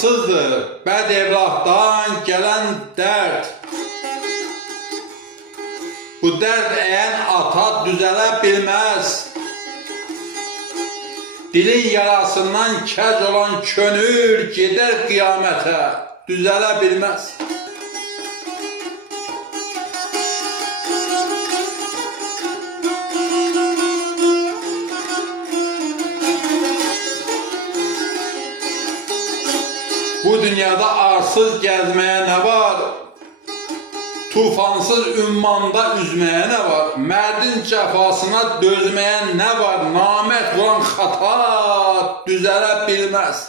amansızdır, bəd evlatdan gələn dərd. Bu dərd əyən ata düzələ bilməz. Dilin yarasından kəc olan könül gedər qiyamətə, düzələ bilməz. Bu dünyada arsız gəzməyə nə var? Tufansız ümmanda üzməyə nə var? Mərdin cəfasına dözməyə nə var? Namət vuran xata düzələ bilməz.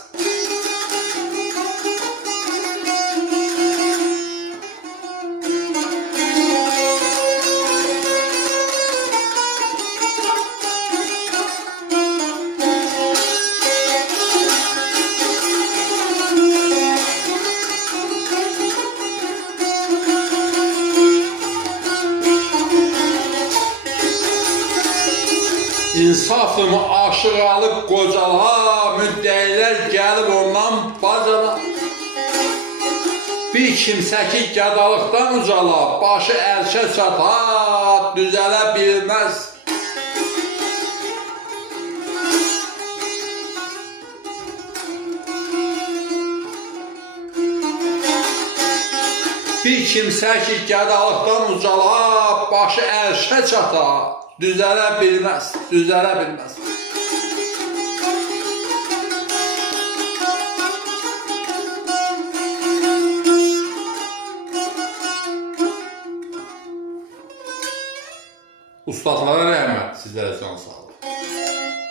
İnsafımı aşıq alıb qocala, müddəyilər gəlib ondan bacala. Bir kimsə ki gədalıqdan ucala, başı ərşə çata, düzələ bilməz. Bir kimsə ki gədalıqdan ucala, başı ərşə çata, düzələ bilməz, düzələ bilməz. Ustadlara rəhmət, sizlərə can sağlıq.